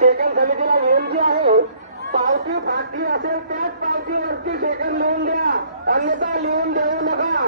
Second समितीला विनंती आहे, पावती फाटली असेल त्याच पावतीवरती सेकंद लिहून द्या, अन्यथा लिहून देऊ नका.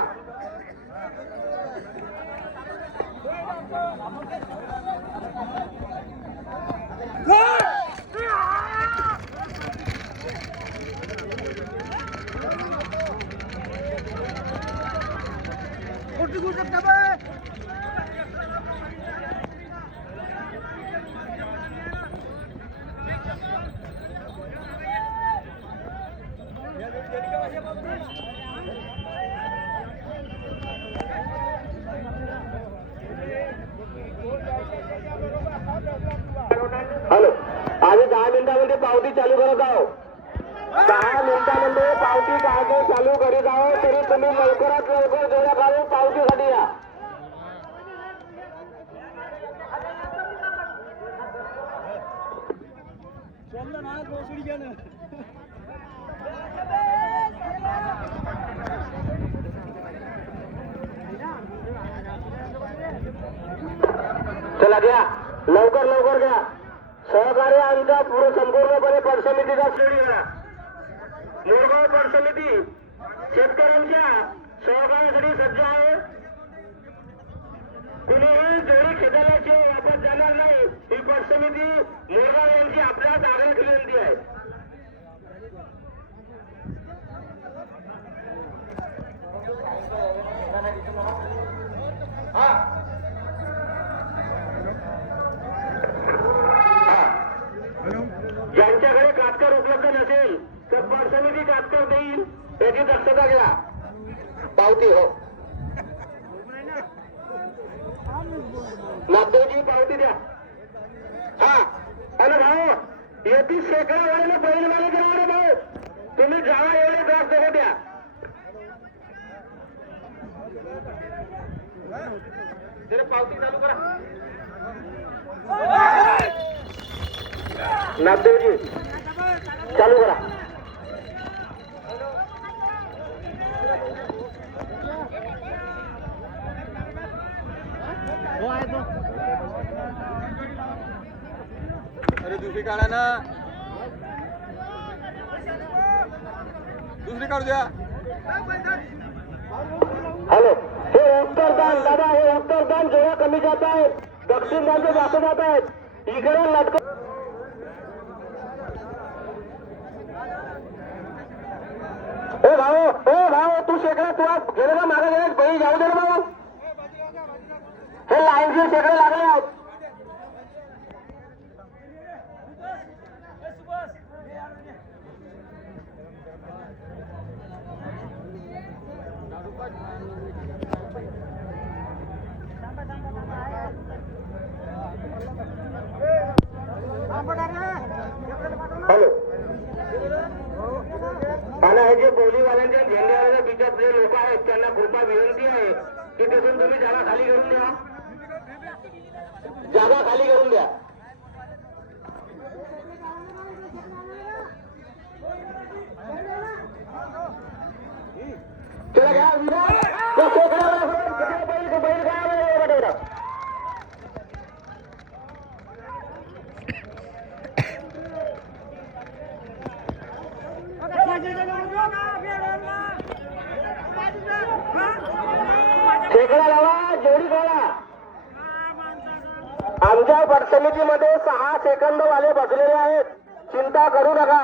हॅलो, आम्ही 10 मिनिटांमध्ये पावती चालू करत आहोत. 10 मिनिटांमध्ये पावती काढणे चालू करीत आहोत. तरी तुम्ही लवकरात लवकर जोड्या काढून पावतीसाठी या. चला घ्या, लवकर लवकर घ्या. सहकार्य आमचा संपूर्णपणे पडसमितीचा श्रेणी करा. मोरगाव पडसमिती शेतकऱ्यांच्या सहकार्यासाठी सज्ज आहे. कुणीही जोडी खेळायची वापस जाणार नाही. ही पडसमिती मोरगाव यांची आपल्याच आग्रह विनंती आहे. ज्यांच्याकडे कातकर उपलब्ध नसेल तर पडसमिती कातकर देईल, याची दक्षता घ्या. पावती हो नागदेवजी, पावती द्या. हा, अरे भाऊ, येथे शेकडा वेळेला बैल मालक राहणार भाऊ, तुम्ही जावा एवढे ड्रॉप देऊ द्या. जरा पावती चालू करा. नागदेवजी चालू करा. अरे दुसरी काढा ना, दुसरी काढू द्या. हॅलो, हे उत्तरदान दादा, हे उत्तरदान जोड्या कमी जात आहेत, दक्षिण दान जास्त जात आहेत. इकडे लटक. ए भाऊ, तू शेकडा तुला गेले ना मागे गेले, बळी जाऊ दे ना भाऊ. हे लाईनचे शेकडे लागले आहेत. हॅलो, आणि हे जे बोलीवाल्यांच्या झेंड्यावाल्या बिचात जे लोक आहेत त्यांना कृपा विनंती आहे की तिथून तुम्ही जागा खाली करून द्या. जागा खाली करून द्या. चला घ्या, बैल काय शेकडा लावा, जोडी काढा. आमच्या पटसमितीमध्ये 6 सेकंद वाले बसलेले आहेत, चिंता करू नका.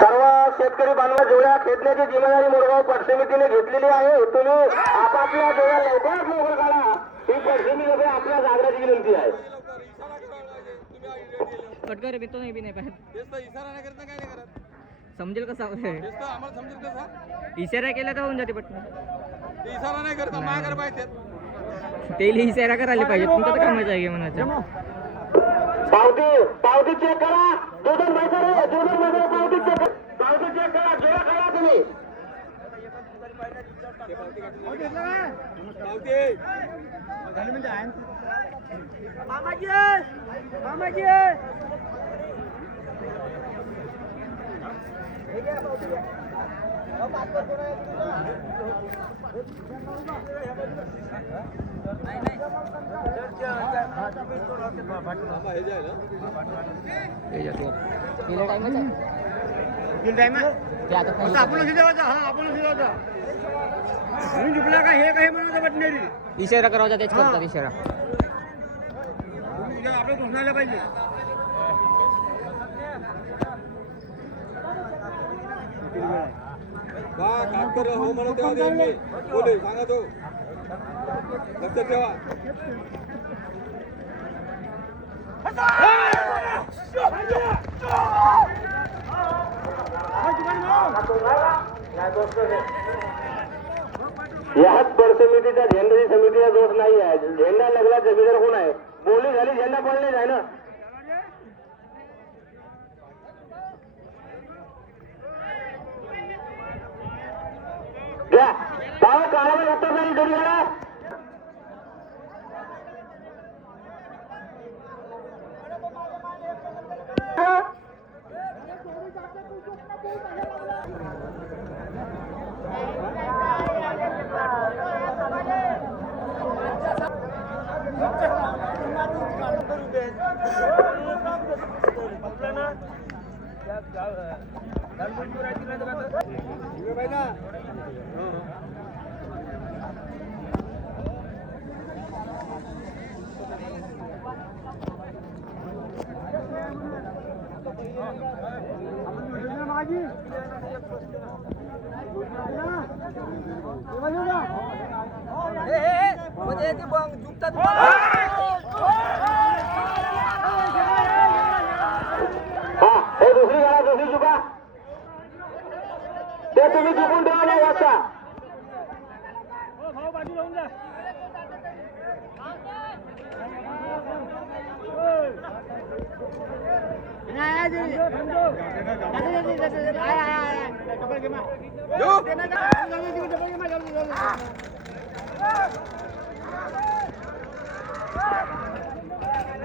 सर्व शेतकरी बांधव जोड्या खेचण्याची जिम्मेदारी मोरगाव पटसमितीने घेतलेली आहे. तुम्ही आपापल्या जोड्या लवकरात लवकर काढा. ही पटसमिती आपल्या जागराची विनंती आहे. कटकर भेटतो नाही बी नाही पाहिजे. इशारा नाही करत, काय नाही करत. समजेल कसा आम्हाला समजेल कसा. इशारा केला तर होऊन जाते पटकन. इशारा नाही करत, माझ्या घर पाहिजे. तेली इशारा करायला पाहिजे. तुमचं तर कामाचं आहे म्हणायचं. पावती चेक करा. दोन पावती चेक करा. पावती चेक करा. जोडा करा तुम्ही. मामाजी हे जे आहे ना इशारा करायचा तेच करतात इशारा. का कागतर हो म्हणून तेव्हा देईन मी. बोले सांगा तो लक्षात ठेवा. याच समितीचा झेंडाची समितीचा दोष नाही आहे. झेंडा लागला जमीदार कोण आहे? बोली झाली झेंडा पडले जाय ना. घ्या पाव काळावर उत्तर नाही घरी घ्या. हे दुसरी गाडा दुसरी चुका ते तुम्ही चुकून ठेवा नाही वाजता.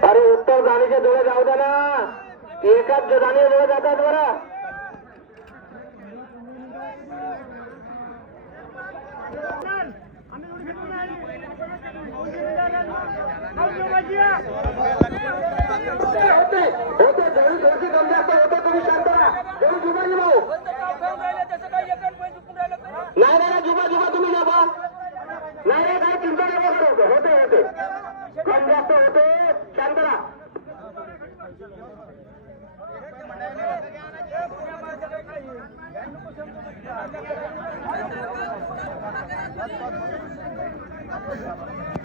अरे उत्तर जाणीचे डोळे जाऊ द्या ना. एकाच जाणे डोळे जातात बरं. होते होते जरी थोडीशी कमी जास्त होते. तुम्ही शांत राहा. तुम्ही जुगारी भाऊ नाही नाही जुगा जुगा तुम्ही घ्या बा. नाही नाही काही चिंता नाही होते होते होते कम जास्त होते. शांत राहा. Thank you.